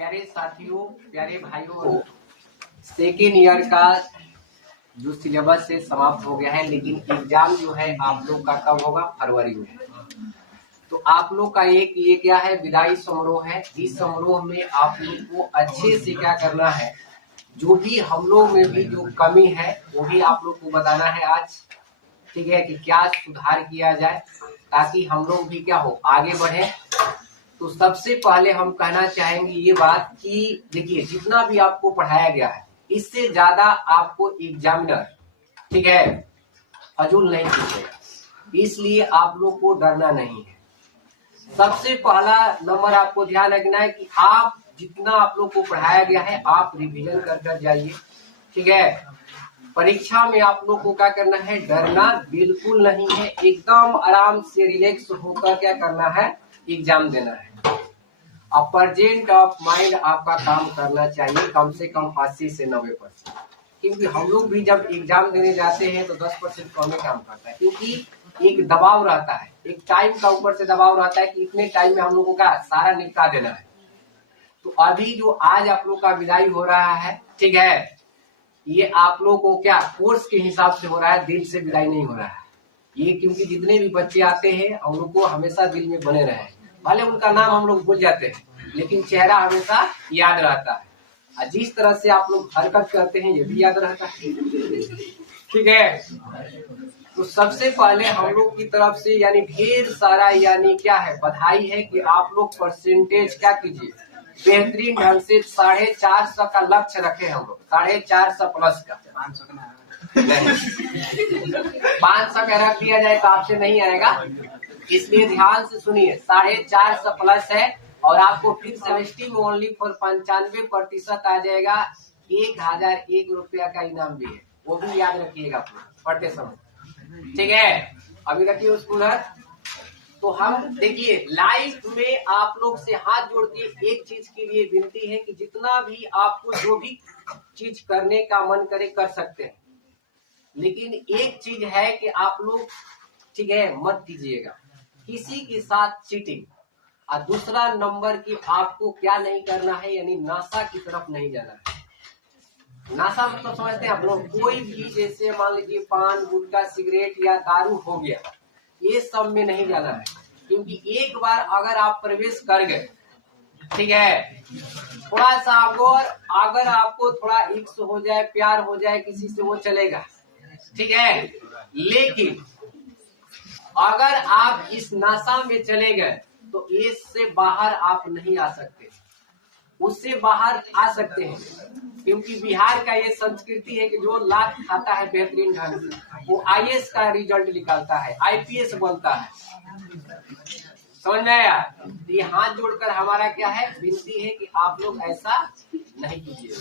प्यारे साथियों, प्यारे भाइयों, सेकेंड ईयर का जो सिलेबस है समाप्त हो गया है, लेकिन एग्जाम जो है आप लोग का कब होगा? फरवरी में। तो आप लोग का एक ये क्या है, विदाई समारोह है। इस समारोह में आप लोग को अच्छे से क्या करना है, जो भी हम लोग में भी जो कमी है वो भी आप लोग को बताना है आज, ठीक है, कि क्या सुधार किया जाए ताकि हम लोग भी क्या हो, आगे बढ़े। तो सबसे पहले हम कहना चाहेंगे ये बात कि देखिए, जितना भी आपको पढ़ाया गया है इससे ज्यादा आपको एग्जामिनर, ठीक है, फजूल नहीं पूछेगा, इसलिए आप लोग को डरना नहीं है। सबसे पहला नंबर आपको ध्यान रखना है कि आप जितना आप लोग को पढ़ाया गया है आप रिवीजन कर जाइए, ठीक है। परीक्षा में आप लोग को क्या करना है, डरना बिल्कुल नहीं है, एकदम आराम से रिलैक्स होकर क्या करना है, एग्जाम देना है। अब प्रेजेंट ऑफ माइंड आपका काम करना चाहिए कम से कम 80 से 90%, क्योंकि हम लोग भी जब एग्जाम देने जाते हैं तो 10% कम ही काम करता है, क्योंकि एक दबाव रहता है, एक टाइम का ऊपर से दबाव रहता है कि इतने टाइम में हम लोगों का सारा निपटा देना है। तो अभी जो आज आप लोग का विदाई हो रहा है, ठीक है, ये आप लोग को क्या कोर्स के हिसाब से हो रहा है, दिल से विदाई नहीं हो रहा है ये, क्योंकि जितने भी बच्चे आते हैं हम लोग को हमेशा दिल में बने रहे, भले उनका नाम हम लोग भूल जाते हैं लेकिन चेहरा हमेशा याद रहता है, और जिस तरह से आप लोग हरकत करते हैं ये भी याद रहता है, ठीक है। तो सबसे पहले हम लोग की तरफ से यानी ढेर सारा यानी क्या है, बधाई है कि आप लोग परसेंटेज क्या कीजिए, बेहतरीन ढंग से 450 का लक्ष्य रखे हम लोग, 450 प्लस का। 500 का रख दिया जाए तो आपसे नहीं आएगा, इसलिए ध्यान से सुनिए, 450 प्लस है। और आपको फिर सेमेस्टर में ओनली फॉर 95% आ जाएगा। 1001 रुपया का इनाम भी है, वो भी याद रखिएगा पढ़ते समय, ठीक है। अभी रखिए उसको उधर। तो हम देखिए, लाइफ में आप लोग से हाथ जोड़ के एक चीज के लिए विनती है कि जितना भी आपको जो भी चीज करने का मन करे कर सकते हैं, लेकिन एक चीज है कि आप लोग, ठीक है, मत कीजिएगा किसी के साथ चीटिंग। और दूसरा नंबर की आपको क्या नहीं करना है, यानी नशा की तरफ नहीं जाना है। नशा मतलब समझते हैं आप लोग, कोई भी जैसे मान लीजिए पान गुटखा सिगरेट या दारू हो गया, ये सब में नहीं जाना है, क्योंकि एक बार अगर आप प्रवेश कर गए, ठीक है, थोड़ा सा आपको, अगर आपको थोड़ा इश्क हो जाए, प्यार हो जाए किसी से, वो चलेगा, ठीक है, लेकिन अगर आप इस नशा में चले गए तो इससे बाहर आप नहीं आ सकते, उससे बाहर आ सकते हैं, क्योंकि बिहार का ये संस्कृति है कि जो लात खाता है बेहतरीन ढंग से वो आईएएस का रिजल्ट निकालता है, आईपीएस बनता है, समझ में आया? ये हाथ जोड़कर हमारा क्या है, विनती है कि आप लोग ऐसा नहीं कीजिए।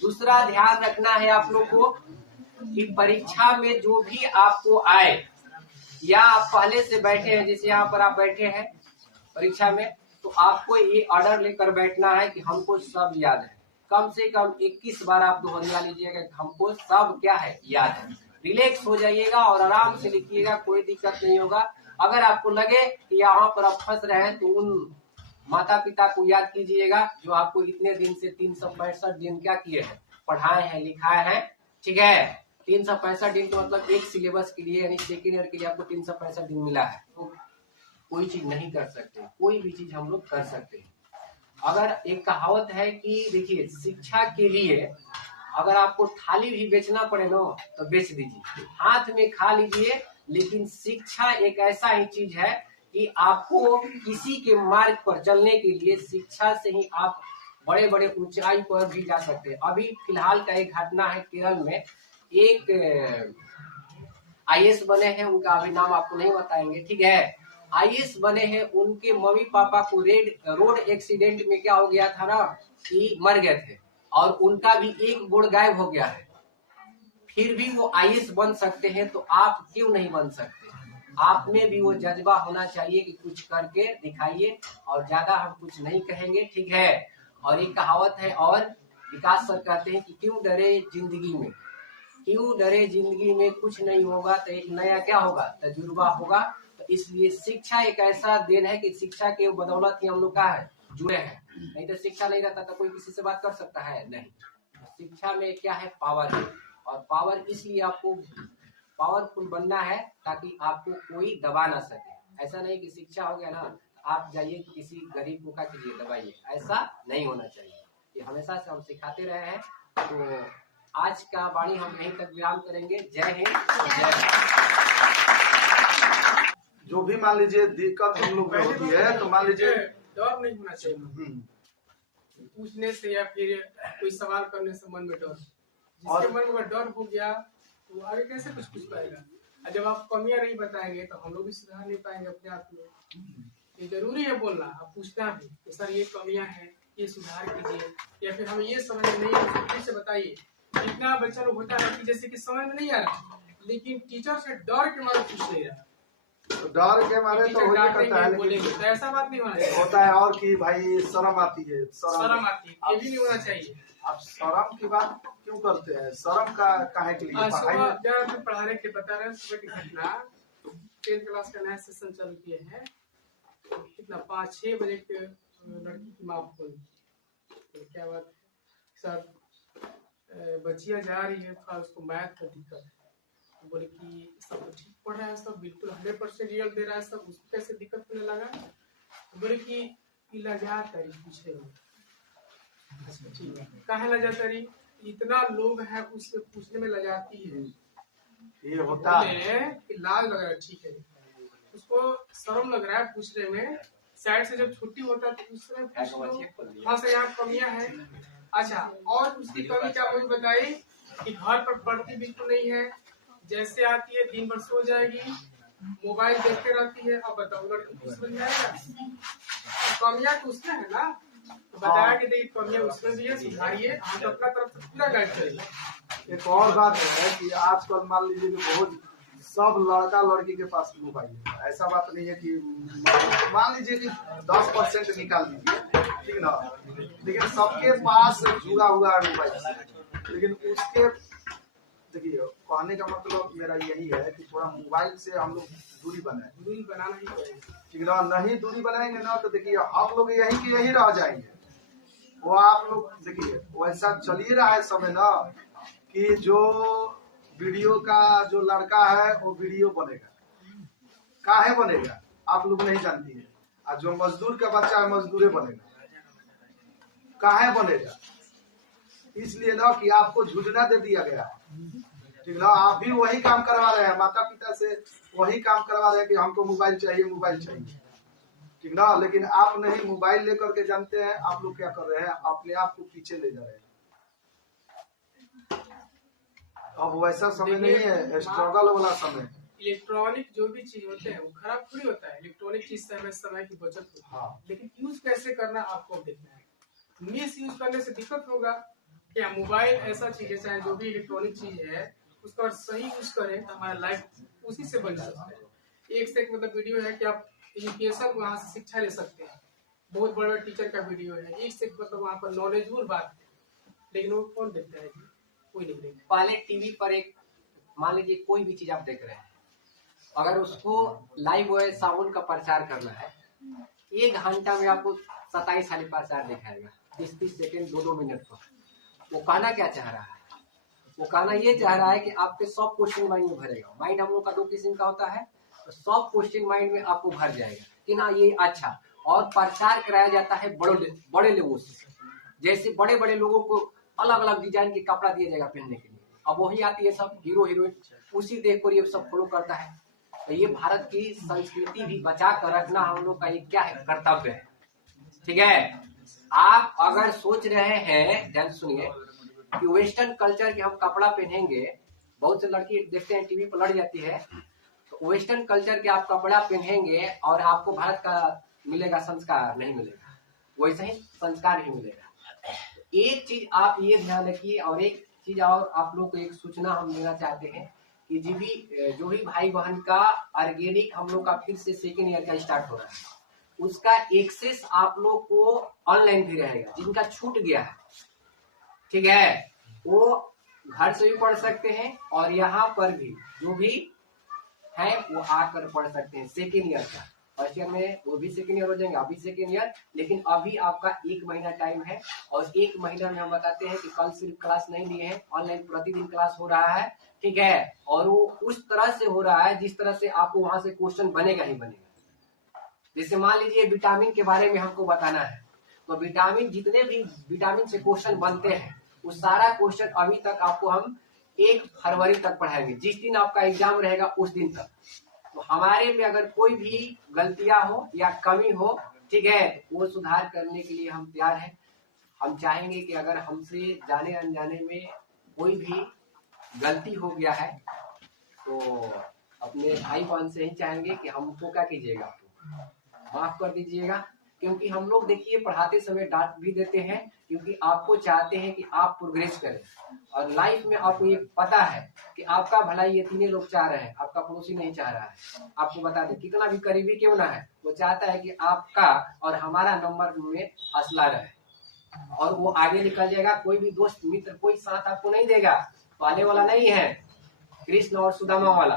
दूसरा ध्यान रखना है आप लोग को कि परीक्षा में जो भी आपको आए, या आप पहले से बैठे हैं, जैसे यहाँ पर आप बैठे हैं परीक्षा में, तो आपको ये ऑर्डर लेकर बैठना है कि हमको सब याद है। कम से कम 21 बार आप दोहरा लीजिएगा कि हमको सब क्या है, याद है। रिलैक्स हो जाइएगा और आराम से लिखिएगा, कोई दिक्कत नहीं होगा। अगर आपको लगे कि यहाँ पर आप फंस रहे हैं तो उन माता पिता को याद कीजिएगा जो आपको इतने दिन से 365 दिन क्या किए हैं, पढ़ाए हैं, लिखाए हैं, ठीक है। 365 दिन तो मतलब एक सिलेबस के लिए, यानी सेकेंड ईयर के लिए आपको 365 दिन मिला है, तो कोई चीज नहीं कर सकते, कोई भी चीज हम लोग कर सकते हैं। अगर एक कहावत है कि देखिए, शिक्षा के लिए अगर आपको थाली भी बेचना पड़े ना तो बेच दीजिए, हाथ में खा लीजिए, लेकिन शिक्षा एक ऐसा ही चीज है कि आपको किसी के मार्ग पर चलने के लिए शिक्षा से ही आप बड़े बड़े ऊंचाई पर भी जा सकते हैं। अभी फिलहाल का एक घटना है, केरल में एक आईएएस बने हैं, उनका अभी नाम आपको नहीं बताएंगे, ठीक है, आईएएस बने हैं, उनके मम्मी पापा को रोड एक्सीडेंट में क्या हो गया था ना, कि मर गए थे, और उनका भी एक बोर्ड गायब हो गया है, फिर भी वो आईएएस बन सकते हैं, तो आप क्यों नहीं बन सकते? आप में भी वो जज्बा होना चाहिए कि कुछ करके दिखाइए, और ज्यादा हम कुछ नहीं कहेंगे, ठीक है। और एक कहावत है, और विकास सर कहते हैं कि क्यों डरे जिंदगी में, क्यों डरे जिंदगी में, कुछ नहीं होगा तो एक नया क्या होगा, तजुर्बा होगा। तो इसलिए शिक्षा एक ऐसा देन है कि शिक्षा के बदौलत ही हम लोग का है जुड़े हैं। नहीं तो शिक्षा नहीं रहता तो कोई किसी से बात कर सकता है? नहीं। शिक्षा में क्या है? पावर है। और पावर इसलिए आपको पावरफुल बनना है ताकि आपको कोई दबा ना सके। ऐसा नहीं कि शिक्षा हो गया ना आप जाइए किसी गरीब को क्या कीजिए दबाइए, ऐसा नहीं होना चाहिए। ये हमेशा से हम सिखाते रहे हैं। तो आज का वाणी हम यहीं तक विराम करेंगे। जय हिंद, जय भारत। जो भी मान लीजिए दिक्कत हम लोग में होती है तो मान लीजिए डर नहीं होना चाहिए पूछने से या फिर कोई सवाल करने से मन में डर। जिसके मन में डर हो गया तो आगे कैसे कुछ पूछ पाएगा। और जब आप कमियां नहीं बताएंगे तो हम लोग भी सुधार नहीं पाएंगे अपने आप में। ये जरूरी है बोलना, आप पूछना भी तो सर ये कमियां हैं, ये सुधार कीजिए, या फिर हम ये समझ नहीं है फिर से बताइए। कितना बच्चा लोग होता है कि जैसे कि समझ में नहीं आ रहा लेकिन टीचर से डर के मारे पूछ नहीं रहा, तो डर के मारे तो हो करता है, लेकिन तो ऐसा बात नहीं होना चाहिए। होता है और कि भाई शर्म आती है, शर्म आती है, ये भी नहीं होना चाहिए। आप शर्म की बात क्यों करते हैं? शर्म का काहे के लिए? जब पढ़ाने के बता रहे हैं सुबह की घटना, 10th क्लास का नया सेशन चालू किए हैं। कितना 5-6 बजे के लड़की की माँ बोली तो क्या बात सर बच्चियां जा रही है थोड़ा उसको मैथ का दिक्कत है। तो बोले कि सब ठीक पढ़ रहा है, सब बिल्कुल 100% रिजल्ट दे रहा है, सब उसको कैसे दिक्कत होने लगा। तो बोले कि लजा करी पूछे ठीक है कहा लजा करी, इतना लोग है उससे पूछने में लजाती है। ये होता है कि लाज लग रहा है, ठीक है उसको शर्म लग रहा है पूछने में। साइड से जब छुट्टी होता है तो उस समय पूछ लो हाँ सर यहाँ कमियां है। अच्छा और उसकी कमी क्या मुझे बताई कि घर पर पढ़ती बिल्कुल नहीं है, जैसे आती है दिन भर सो जाएगी, मोबाइल देखते रहती है। अब बताओ लड़की कुछ बन जाएगा? कमियां तो उसमें है ना, तो बताया कि देखिए कमियां उसमें भी है, सुधारिए, हम तो अपना तरफ से पूरा गाइड करेंगे। एक और बात है कि आजकल मान लीजिए कि बहुत सब लड़का लड़की के पास मोबाइल है। ऐसा बात नहीं है कि मान लीजिए कि 10% निकाल दीजिए, ठीक ना, लेकिन सबके पास जुड़ा हुआ है मोबाइल। लेकिन उसके देखिए कहने का मतलब मेरा यही है कि थोड़ा मोबाइल से हम लोग दूरी बनाए, दूरी बनाना ही पड़ेगा, ठीक ना। नहीं दूरी बनाएंगे ना तो देखिए हम लोग यही के यही रह जाएंगे। वो आप लोग देखिए वैसा चल ही रहा है समय ना कि जो वीडियो का जो लड़का है वो वीडियो बनेगा, काहे बनेगा आप लोग नहीं जानती है। और जो मजदूर का बच्चा है मजदूरे बनेगा, काहे बनेगा? इसलिए ना कि आपको झुंझुना दे दिया गया, ठीक ना। आप भी वही काम करवा रहे हैं, माता पिता से वही काम करवा रहे हैं कि हमको मोबाइल चाहिए मोबाइल चाहिए, ठीक ना। लेकिन आप नहीं मोबाइल लेकर के जानते हैं आप लोग क्या कर रहे हैं, अपने आप को पीछे ले जा रहे हैं। अब वैसा समय नहीं है, स्ट्रगल वाला समय। इलेक्ट्रॉनिक जो भी चीज होते हैं वो खराब थोड़ी होता है। इलेक्ट्रॉनिक चीज से हमें समय की बचत होती है, हाँ। लेकिन यूज कैसे करना आपको देखना है। मिस यूज करने से दिक्कत होगा। क्या मोबाइल ऐसा चीज है, चाहे जो भी इलेक्ट्रॉनिक चीज है उसका सही यूज करें तो हमारा लाइफ उसी से बन सकता है। एक से एक मतलब वीडियो है कि आप एजुकेशन वहाँ से शिक्षा ले सकते हैं। बहुत बड़ा टीचर का वीडियो है, एक से एक मतलब वहाँ पर नॉलेजफुल बात है, लेकिन वो कौन देखता है? कोई नहीं देखता। पहले टीवी पर एक मान लीजिए कोई भी चीज आप देख रहे हैं, अगर उसको लाइव वो साबुन का प्रचार करना है 1 घंटा में आपको 27 साल प्रचार दिखाएगा, 30-30 सेकेंड 2-2 मिनट पर। वो कहना क्या चाह रहा है? वो कहना ये चाह रहा है कि आपके सब क्वेश्चन माइंड में भरेगा। माइंड हम लोग का 2 किस्म का होता है, तो सब क्वेश्चन माइंड में आपको भर जाएगा कि ना ये अच्छा। और प्रचार कराया जाता है बड़े लोगों से, जैसे बड़े बड़े लोगों को अलग अलग डिजाइन के कपड़ा दिया जाएगा पहनने के लिए। अब वही आती है सब हीरो हीरोइन, उसी देख कर ये सब फॉलो करता है। तो ये भारत की संस्कृति भी बचा कर रखना हम लोग का ये क्या है, कर्तव्य है, ठीक है। आप अगर सोच रहे हैं, ध्यान सुनिए, कि वेस्टर्न कल्चर के हम कपड़ा पहनेंगे, बहुत से लड़की देखते हैं टीवी पर लड़ जाती है, तो वेस्टर्न कल्चर के आप कपड़ा पहनेंगे और आपको भारत का मिलेगा संस्कार नहीं मिलेगा, वैसे ही संस्कार ही मिलेगा। एक चीज आप ये ध्यान रखिए। और एक चीज और आप लोग को एक सूचना हम देना चाहते हैं कि जो भी भाई बहन का ऑर्गेनिक हम लोग का फिर से 2nd ईयर का स्टार्ट हो रहा है, उसका एक्सेस आप लोग को ऑनलाइन भी रहेगा। जिनका छूट गया है, ठीक है, वो घर से भी पढ़ सकते हैं और यहाँ पर भी जो भी है वो आकर पढ़ सकते हैं 2nd ईयर का। फर्स्ट ईयर में वो भी सेकेंड ईयर हो जाएंगे, अभी सेकेंड ईयर, लेकिन अभी आपका 1 महीना टाइम है। और 1 महीना में हम बताते हैं कि कल सिर्फ क्लास नहीं लिए हैं, ऑनलाइन प्रतिदिन क्लास हो रहा है, ठीक है। और वो उस तरह से हो रहा है जिस तरह से आपको वहां से क्वेश्चन बनेगा ही बनेगा। जैसे मान लीजिए विटामिन के बारे में हमको बताना है, तो विटामिन जितने भी विटामिन से क्वेश्चन बनते हैं वो सारा क्वेश्चन अभी तक आपको हम 1 फरवरी तक पढ़ाएंगे, जिस दिन आपका एग्जाम रहेगा उस दिन तक। तो हमारे में अगर कोई भी गलतियां हो या कमी हो, ठीक है, वो सुधार करने के लिए हम तैयार हैं। हम चाहेंगे कि अगर हमसे जाने अनजाने में कोई भी गलती हो गया है तो अपने भाई बहन से ही चाहेंगे कि हमको क्या कीजिएगा, माफ कर दीजिएगा। क्योंकि हम लोग देखिए पढ़ाते समय डांट भी देते हैं, क्योंकि आपको चाहते हैं कि आप प्रोग्रेस करें। और लाइफ में आपको ये पता है कि आपका भलाई ये तीनों लोग चाह रहे हैं, आपका पड़ोसी नहीं चाह रहा है। आपको बता दें कितना भी करीबी क्यों ना है, वो चाहता है कि आपका और हमारा नंबर में असला रहे और वो आगे निकल जाएगा। कोई भी दोस्त मित्र कोई साथ आपको नहीं देगा, पाले वाला नहीं है, कृष्ण और सुदामा वाला,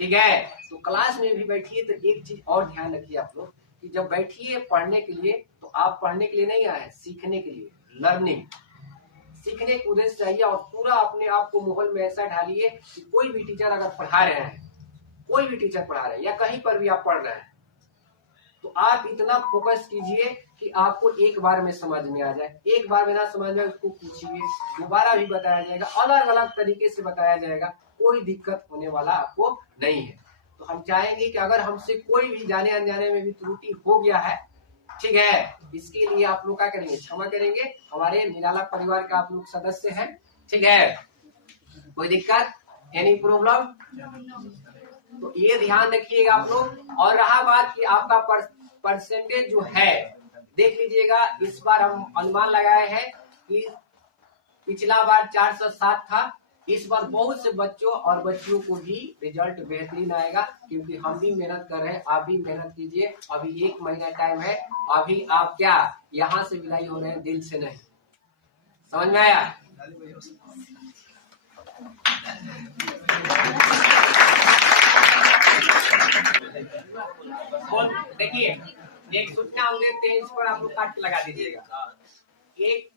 ठीक है। तो क्लास में भी बैठिए तो एक चीज और ध्यान रखिए आप लोग कि जब बैठिए पढ़ने के लिए तो आप पढ़ने के लिए नहीं आए, सीखने के लिए, लर्निंग, सीखने का उद्देश्य चाहिए। और पूरा अपने आप को माहौल में ऐसा ढालिए कि कोई भी टीचर अगर पढ़ा रहे हैं, कोई भी टीचर पढ़ा रहे हैं या कहीं पर भी आप पढ़ रहे हैं, तो आप इतना फोकस कीजिए कि आपको एक बार में समझ में आ जाए। एक बार में ना समझ में उसको पूछिए, दोबारा भी बताया जाएगा, अलग अलग तरीके से बताया जाएगा, कोई दिक्कत होने वाला आपको नहीं है। तो हम चाहेंगे कि अगर हमसे कोई भी जाने अनजाने में भी त्रुटि हो गया है, ठीक है, इसके लिए आप लोग क्या करेंगे, क्षमा करेंगे। हमारे निराला परिवार का आप लोग सदस्य हैं, ठीक है, कोई दिक्कत, एनी प्रॉब्लम, तो ये ध्यान रखिएगा आप लोग। और रहा बात कि आपका परसेंटेज जो है देख लीजिएगा, इस बार हम अनुमान लगाए हैं कि पिछला बार 407 था, इस बार बहुत से बच्चों और बच्चियों को भी रिजल्ट बेहतरीन आएगा, क्योंकि हम भी मेहनत कर रहे हैं, आप भी मेहनत कीजिए। अभी 1 महीना टाइम है, अभी आप क्या यहाँ से विदाई हो रहे हैं, दिल से नहीं। समझ में आया? देखिए एक सूचना हम देते हैं, इस पर आप लोग काट के लगा दीजिएगा। एक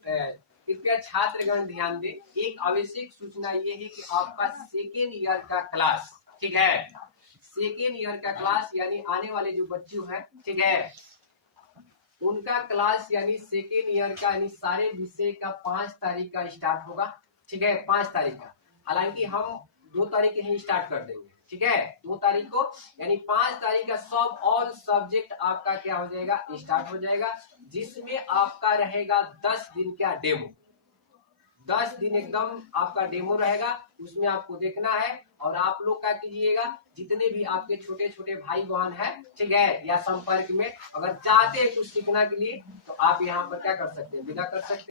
कृपया छात्रगण ध्यान दें, एक आवश्यक सूचना ये है कि आपका सेकेंड ईयर का क्लास, ठीक है, सेकेंड ईयर का क्लास यानी आने वाले जो बच्चे हैं, ठीक है, उनका क्लास यानी सेकेंड ईयर का यानी सारे विषय का 5 तारीख का स्टार्ट होगा, ठीक है, 5 तारीख का। हालांकि हम 2 तारीख ही स्टार्ट कर देंगे, ठीक है, 2 तारीख को, यानी 5 तारीख का सब ऑल सब्जेक्ट आपका क्या हो जाएगा, स्टार्ट हो जाएगा, जिसमें आपका रहेगा 10 दिन का डेमो। 10 दिन एकदम आपका डेमो रहेगा, उसमें आपको देखना है। और आप लोग क्या कीजिएगा, जितने भी आपके छोटे छोटे भाई बहन हैं, ठीक है, या संपर्क में अगर चाहते हैं कुछ सीखना के लिए, तो आप यहाँ पर क्या कर सकते हैं, विदा कर सकते हैं।